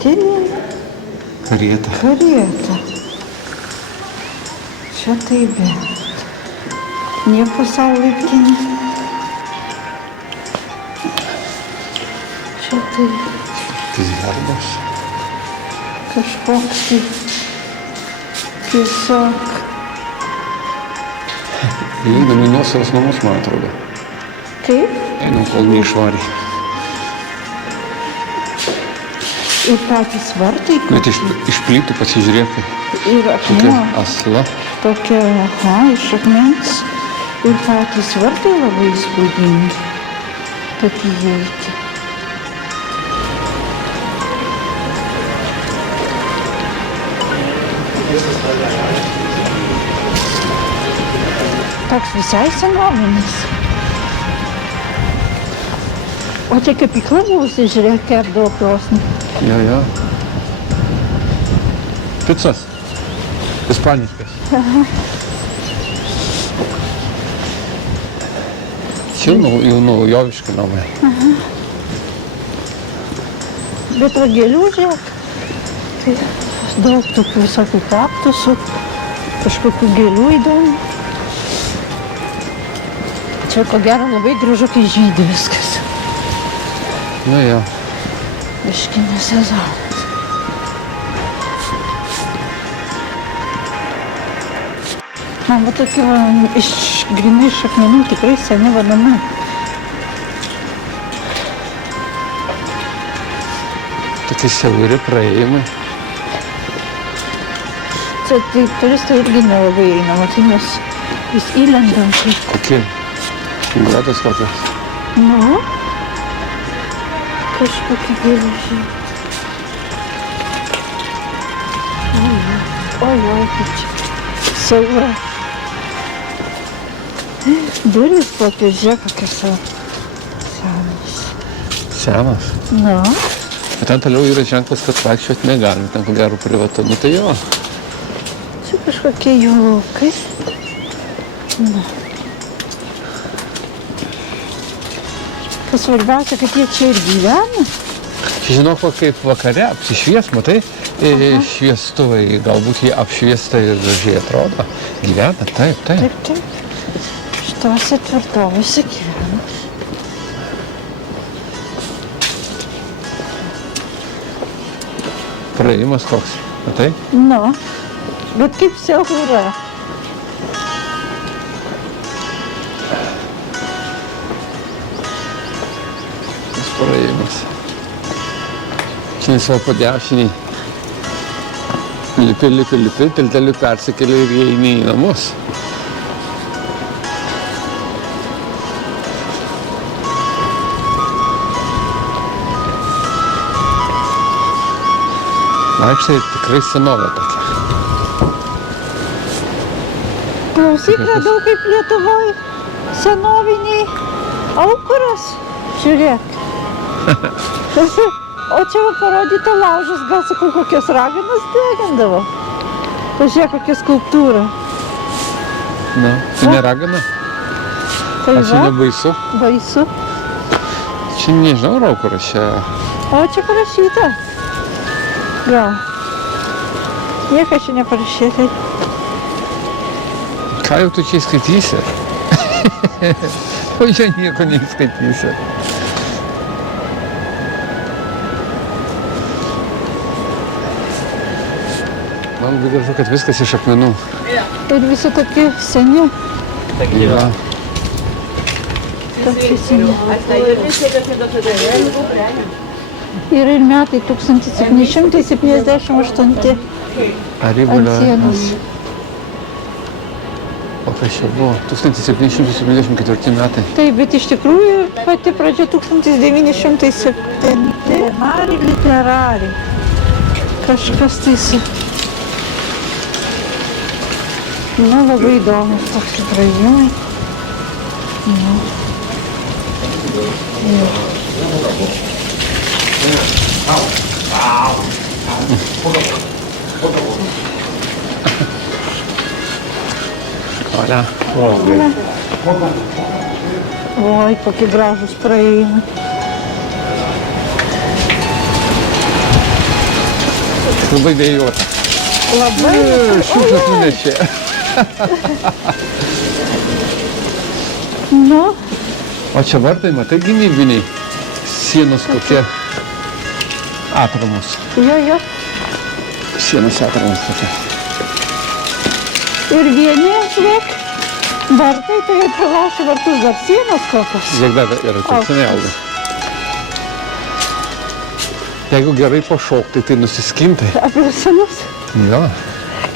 laiptinė. Karieta. Karieta. Čia tai bet. Nieko savo laiptinė. Čia tai. Tas herbas. Kažkoks tai. Tiesiog. Įeidami į nuosavus namus, man atrodo. Kaip? Einam, kol neišvarė. Ir patys vartai. Bet iš plytų pasižiūrėk. Ir Tokia akmuo. asla. Tokia, iš akmens. Ir patys vartai labai įspūdingi. Kad įeiti. Toks visai senovinis. O čia kepykla buvusi, žiūrėk, kepdavo krosnį. Jo. Picas. Ispaniškas. Čia jau naujoviški namai. Bet va gėlių, žiūrėk. Tai daug tokių visokių kaktusų, kažkokių gėlių įdomių. Čia ko gero labai gražu, kai žydi viskas. Jo. Biški ne sezonas. Man va tokie grynai iš akmenų tikrai seni vadami. Tokie siauri praėjimai. Čia tai turistai irgi nelabai eina, matai, nes vis įlendam. Kokie? Grotos kokios. Nu, kažkokie gėlių. Oi, kaip čia siaura. Durys tokios, žiūrėk, kokios senos. Senas. Nu. Bet ten toliau yra ženklas, kad vaikščioti negalime, ten ko gero privatu. Nu tai jo. Čia kažkokie jų laukai. Nu. Kas svarbiausia, kad jie čia ir gyvena. Žinok, kaip vakare apsišvies, matai, šviestuvai, galbūt jie apšviesta ir gražiai atrodo. Gyvena, taip. Taip. Šitose tvirtovėse gyvena. Praėjimas koks, matai? Nu, bet kaip siaura. Praėjimas. Čia savo padešiniai. Lipi, tilteliu persikeli ir įeini į namus. Vaikštai tikrai senovė tokia. Klausyk, radau kaip Lietuvoj senoviniai aukuras. Žiūrėk. O čia va parodyta laužas, gal sakau, kokios raganas degindavo. Pažiūrėk, kokia skulptūra. Na, tai ne ragana? Tai Ar čia va, nebaisu? baisu. Čia nežinau, aukuras čia. O čia parašyta. Gal. Niekas čia neparašyta. Ką jau tu čia skaitysi? O čia nieko neįskaitysi. Man labai gražu, kad viskas iš akmenų. Ir visi tokie seni. Yra. Tokie seni. Yra ir metai 1778 Aribulio. ant sienos. O kas čia buvo? 1774 metai. Taip, bet iš tikrųjų pati pradžia 1907. Mari literari. Kažkas tai su... Nu, labai įdomus toks praėjimai. Nu. Olia. Oi, kokie gražūs praėjimai. Labai vėjota. Labai. Šiukšles nunešė. Nu, O čia vartai, matai, gynybiniai. Sienos kokie atramos. jo. Sienos atramos tokie. Ir vieni, žiūrėk, vartai, tai pralašė vartus dar sienos kokios. Žiūrėk, dar yra taip seniai auga. Jeigu gerai pašokti, tai nusiskintai. Apelsinus, Jo.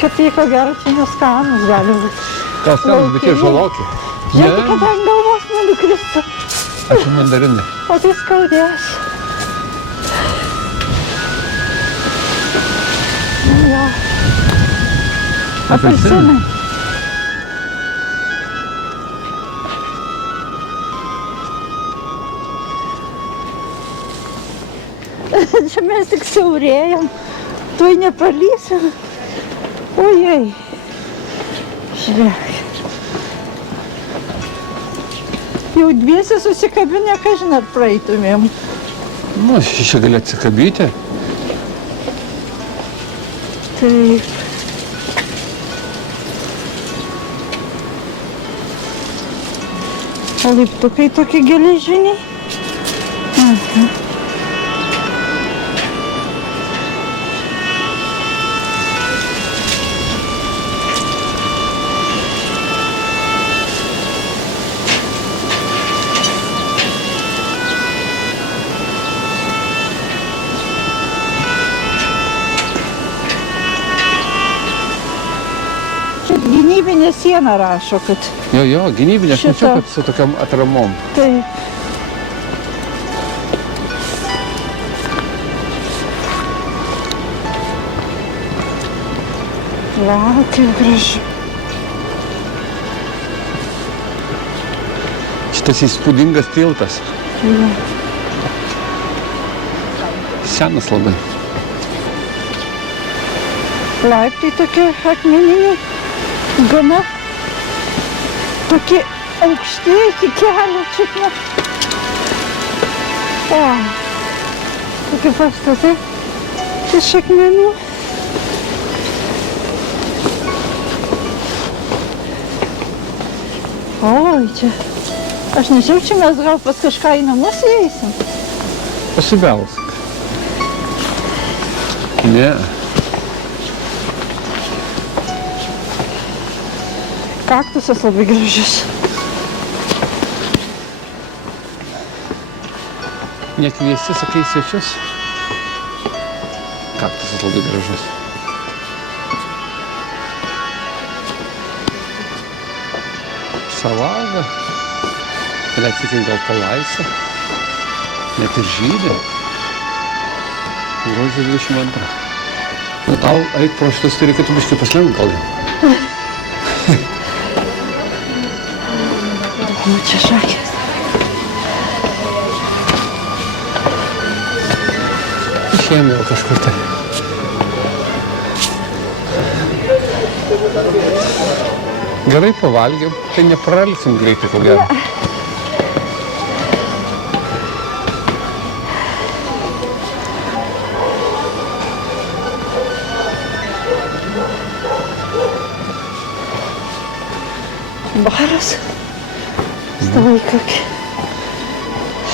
kad tai ko gero čia neskanus gali būti. Gal skanus, bet jie žaloki. Žiūrėk, kad ant galvos nenukristų. Aš mandarinai. O tai skaudės. Jo. Apelsinai. Čia mes tik siaurėjom. Tuoj nepalysim. Ojei. Žiūrėk. Jau dviesi susikabinę, kažin ar praeitumėm. Nu, čia gali atsikabyti. Taip. O laiptukai tokie geležiniai. Aha. Čia gynybinė siena rašo, kad Jo, gynybinė, aš Šita. mačiau, kad su tokiam atramom. taip. Vau, kaip gražu. Šitas įspūdingas tiltas. Jo. Senas labai. Laiptai tokie akmeniniai, gana tokie aukšti iki kelio čia. O, tokie pastatai iš akmenų. Oi, čia. Aš nežinau, čia mes gal pas kažką į namus įeisim. Pasibelsk. Ne. Kaktusas labai gražus. Nekviesti, sakai, svečius. Kaktusas labai gražus. Savaga. Retsykiais gal palaisa. Net ir žydė. Gruodžio 22. Nu, tau eit pro šitas tai reikėtų biškai paslenkt gal jau. O, čia šakės. Išėjome jau kažkur tai. Gerai pavalgėm, tai nepraliksim greitai, ko gero. Baras. Stovai kokie.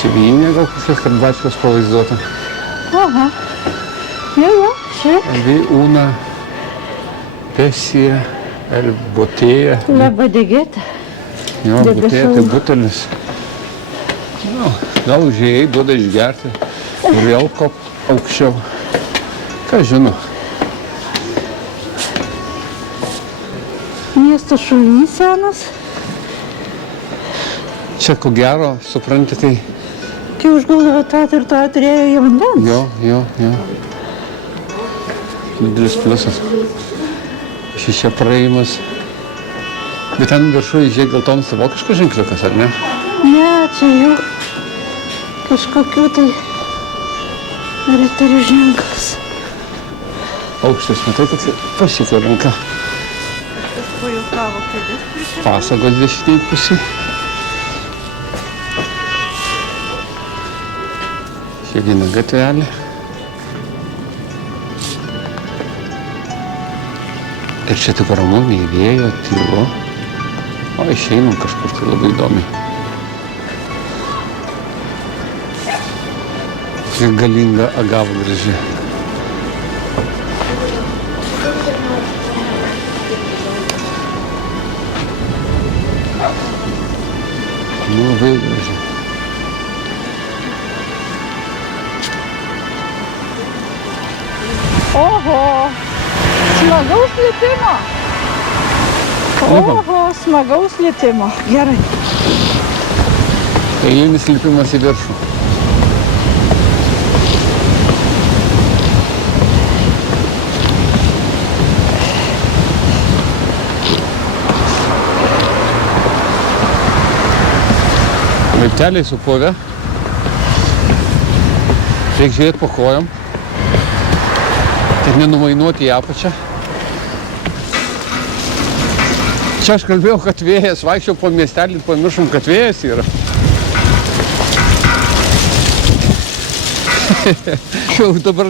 Šeimyninė gal kokios, kad bačkos pavaizduota. Aha. Jo, šiaip. Avi una pesija, el botėja. Laba diegėta. Jo, Dega botėja tai šalma. butelis. Nu, gal užėjai, duoda išgerti. Ir vėl kop aukščiau. Ką žino. Miesto šulinys senas. Čia ko gero, supranti, tai Kai užguldavo tą ir tą turėjo į vandens. jo. Didelis pliusas. Šis čia praėjimas. Bet ten viršuje, žiūrėk, geltonas tai vokiškas ženkliukas, ar ne? Ne, čia jau kažkokių tai riterių ženklas. Aukštis, matai, kad pasikė ranka. Pajuokavo kėdės. Pasagos dešiniai pusė. Čia viena gatvelė. Ir čia tik ramu, nei vėjo, tylu. O išeinam kažkur tai labai įdomiai. Ir galinga agava graži. Nu, labai graži. Oho, smagaus lipimo. Oho, smagaus lipimo. Gerai. Eilinis lipimas į viršų. Laipteliai supuvę. Reikia žiūrėti po kojom. Tik nenumainuoti į apačią. Čia aš kalbėjau, kad vėjas, vaikščiau po miestelį, pamiršom, kad vėjas yra. Jau dabar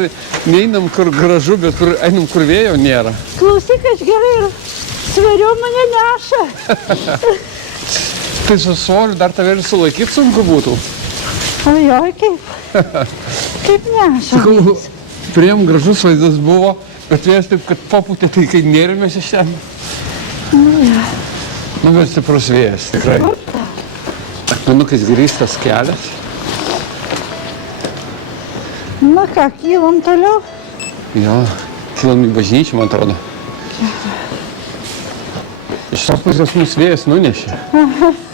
neinam kur gražu, bet kur einam, kur vėjo nėra. Klausyk, aš gerai ir sveriu, mane neša. Tai su svoriu dar tave ir sulaikyti sunku būtų. Ojoj, kaip. Kaip neša. Sakau, priėjom gražus vaizdas buvo, bet vėjas taip, kad papūtė, tai kai nėrimės iš ten. Nu, bet stiprus vėjas, tikrai. Akmenukais grįstas kelias. Na ką, kylam toliau? Jo, kylam į bažnyčią, man atrodo. Iš tos pusės mums vėjas nunešė.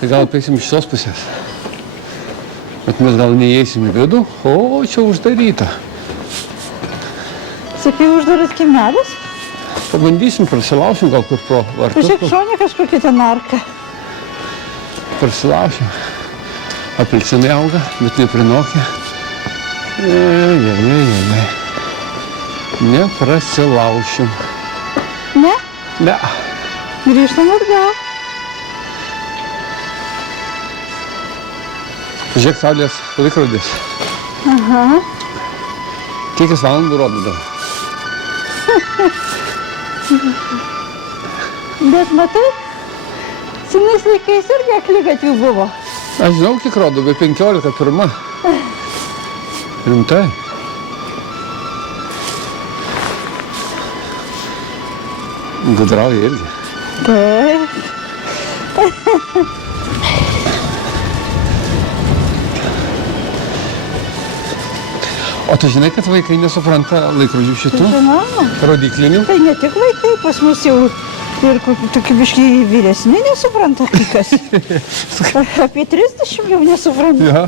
Tai gal paeisim iš tos pusės. Bet mes gal neįeisim į vidų, o čia uždaryta. Sakai, uždaras kiemelis? Pabandysim, prasilaušim gal kur pro vartus. Pažiūrėk, šonė kažkokia ten arka. Prasilaušim. Apelsinai auga, bet neprinokė. Neprasilaušim. Ne? Ne. Grįžtam atgal. Žiūrėk, saulės laikrodis. Aha. Kiek jis valandų rodydavo? Bet matai, senais laikais irgi akligatvių buvo. Aš žinau, kiek rodo, bet 15:01. Rimtai. Gudrauja irgi. Taip. O tu žinai, kad vaikai nesupranta laikrodžių šitų Žinoma. rodiklinių? Tai ne tik vaikai, pas mus jau ir tokie biškai vyresni nesupranta kai kas. Apie 30 jau nesupranta. Ja.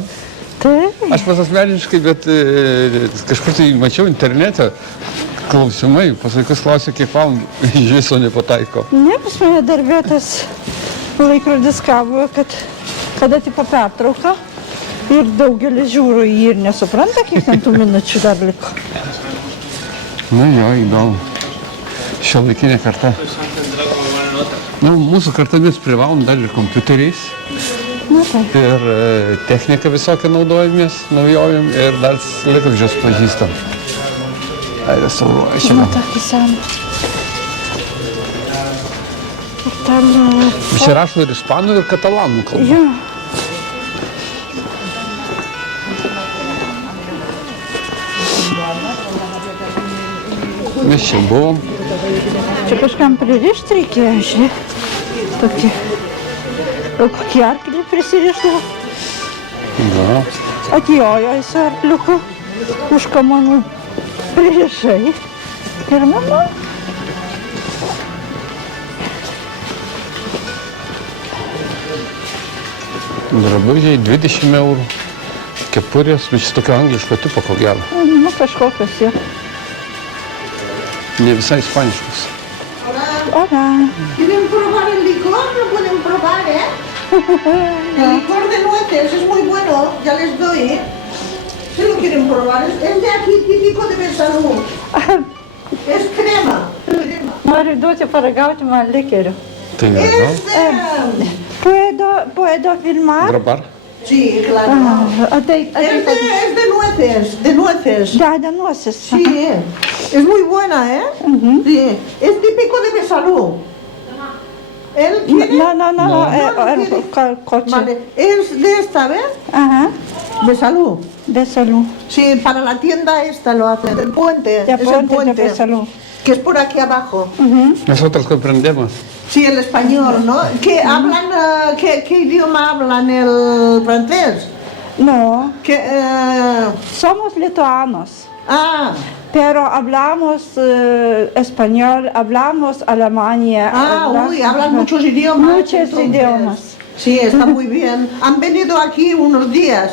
Taip. Aš pas asmeniškai, bet kažkur tai mačiau internete klausimai, pas vaikus klausė, kiek valandų iš viso nepataiko. Ne, pas mane darbė tas laikrodis kabo, kad kada tipo pertrauka ir daugelis žiūro į jį ir nesupranta, kiek ten tų minučių dar liko. Na jo, įdomu. Šiuolaikinė karta. Nu, mūsų karta mes privalom dar ir kompiuteriais. Na taip. Ir techniką visokią naudojamės, naujovėm ir dar laikrodžius pažįstam. Ai, restauruoja šiandien. Na tokį seną. Ir ten... Visi rašo ir ispanų, ir katalanų kalbą. Jo. Mes čia buvom. Čia kažkam pririšti reikėjo, žiūrėk. Tokį... O kokį arklį prisirišdavo. Da. Atjojo į su arkliuku. Už kamanų pririšai. Ir mama. Drabužiai 20 eurų. Kepurės, bet šis tokio angliško tipo, ko gero. Nu, kažkokios jau. Ne visai ispaniškos. Hola. ¿Quieren probar el licor? Lo pueden probar, ¿eh? El licor de nueces es muy bueno, ya les doy, ¿eh? Si lo quieren probar, es de aquí típico de Besalú. Es crema. Noriu duoti paragauti man likerio. Tai nežinau. Es Puedo filmar? Grabar. Sí, claro. Ateit. Es de nueces, de nueces. Deda nosis. Sí, Es muy buena, ¿eh? Sí. Es típico de Besalú. ¿Él quiere? No, no quiere. coche. Vale, es de esta, ¿ves? Ajá, Besalú. Besalú. Sí, para la tienda esta lo hacen. El puente, De es el Puente de puente. Besalú. Que es por aquí abajo. Nosotros comprendemos. Sí, el español, ¿no? ¿Qué hablan, qué idioma hablan el francés? No, Que, somos lituanos, pero hablamos español, hablamos alemania. hablan muchos idiomas. Muchos entonces. idiomas. Sí, está muy bien. Han venido aquí unos días.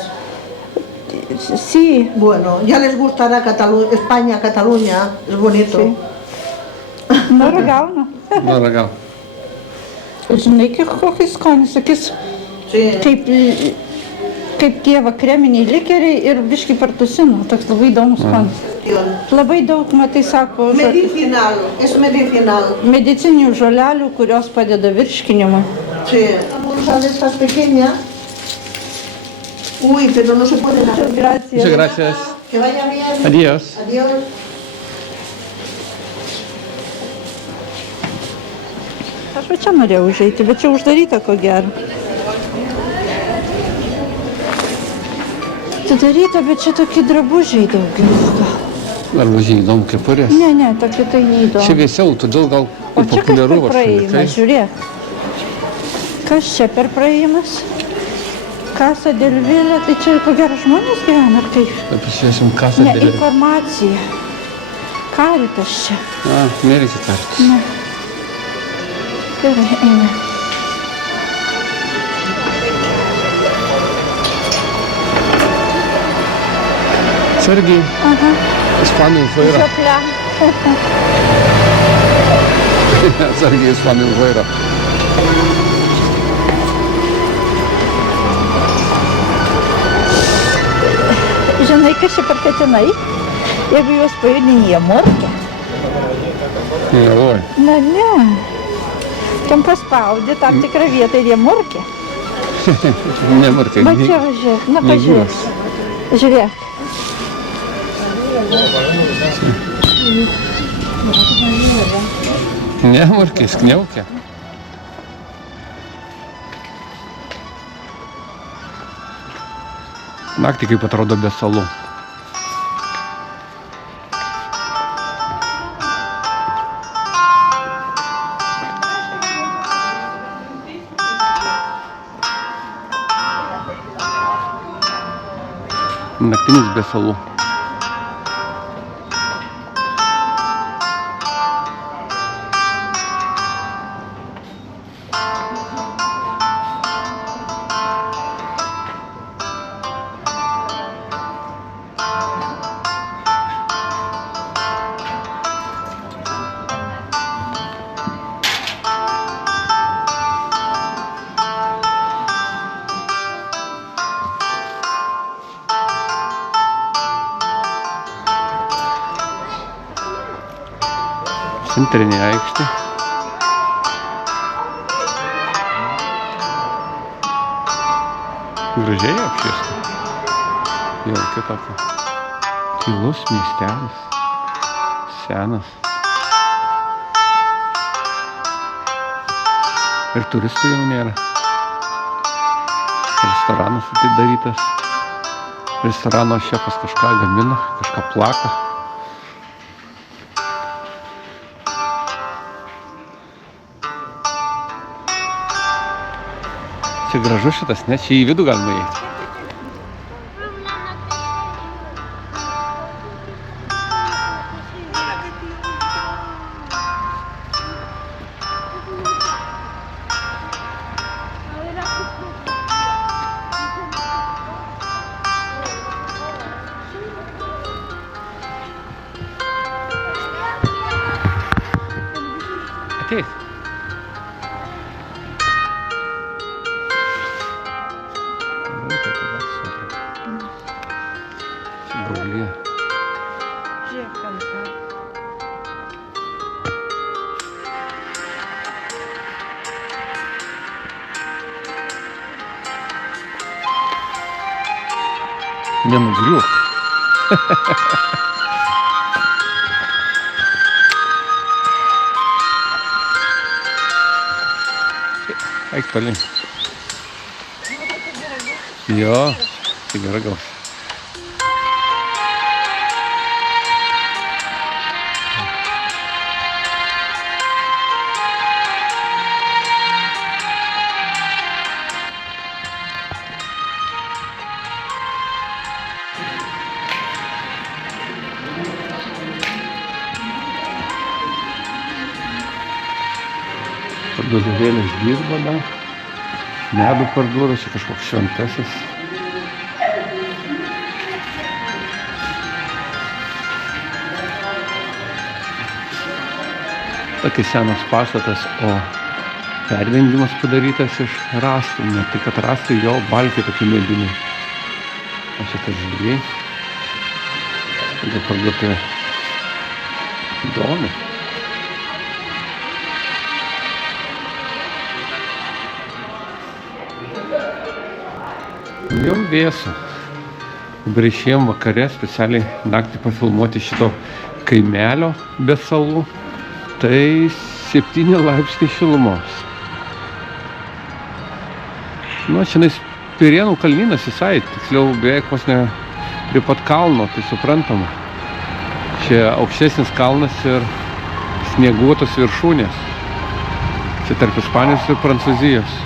Sí, Bueno, ya les gustará España, Cataluña, es bonito. Sí. no ragauna. Nu, ragau. Žinai, kokius skonius, sakys, Sí. kaip tie va kreminiai likeriai ir biški partusino, toks labai įdomus skonis. Labai daug, matai, sako, Medicinal, es medicinal. medicinių žolelių, kurios padeda virškinimui. Sí. Una bolsa de estas pequeñas. Uy, pero no se puede hacer. Gracias. Muchas gracias. Que vaya bien. Adiós. Adiós. Aš va čia norėjau užeiti, bet čia uždaryta ko gero. Atidaryta, bet čia tokie drabužiai daugiau. Drabužiai įdomu, kepurės. Ne, tokie tai Čia neįdomu. vėsiau, todėl gal O ir čia populiaru kažkur va praėjimas, šalikai. žiūrėk. Kas čia per praėjimas? Kasa dėl vėlė, tai čia ko gero žmonės gyvena, ar kaip? Pasižiūrėsim, kasą Ne, dėlė. informacija. Karitas čia. Nereikia tartis. Ne. Gerai, eina. Atsargiai, Aha, ispanų vairo. žioplia. Atsargiai, ispanų vairo. Žinai, kas čia per katinai? Jeigu juos pajudini, jie murkia. Oi. Ne. Tam paspaudi tam tikrą vietą ir jie murkia. Nemurkai. Va čia važiuok, na negyvas. pažiūrėk. Žiūrėk. Nemurkai, skniaukia. Naktį kaip atrodo be salų. Naktinis be salų. Centrinė aikštė. Gražiai apšviesta. Jaukia tokia. Tylus miestelis. Senas. Ir turistų jau nėra. Restoranas atidarytas. Restorano šefas kažką gamina, kažką plaka. Čia gražus šitas, ne? Čia į vidų galima įeiti. Ateik. Brolija. Žiūrėk, ką jis daro. Nenugriūk. Eik tolyn. Jo, tai gerai gal. Parduotuvėlės dirba dar. Medų parduoda, čia kažkoks šventasis. Tokį senas pastatas, o perdengimas padarytas iš rąstų. Ne tik kad rąstai, jo balkiai tokie mediniai. O čia tas žygiai. Tada parduotuvė. Įdomu. Jau vėsu. Dabar išėjom vakare specialiai naktį pafilmuoti šito kaimelio be salų. Tai 7 laipsniai šilumos. Nu, šiandien Pirėnų kalnynas visai, tiksliau beveik vos ne prie pat kalno, tai suprantama. Čia aukštesnis kalnas ir snieguotos viršūnės. Čia tarp Ispanijos ir Prancūzijos.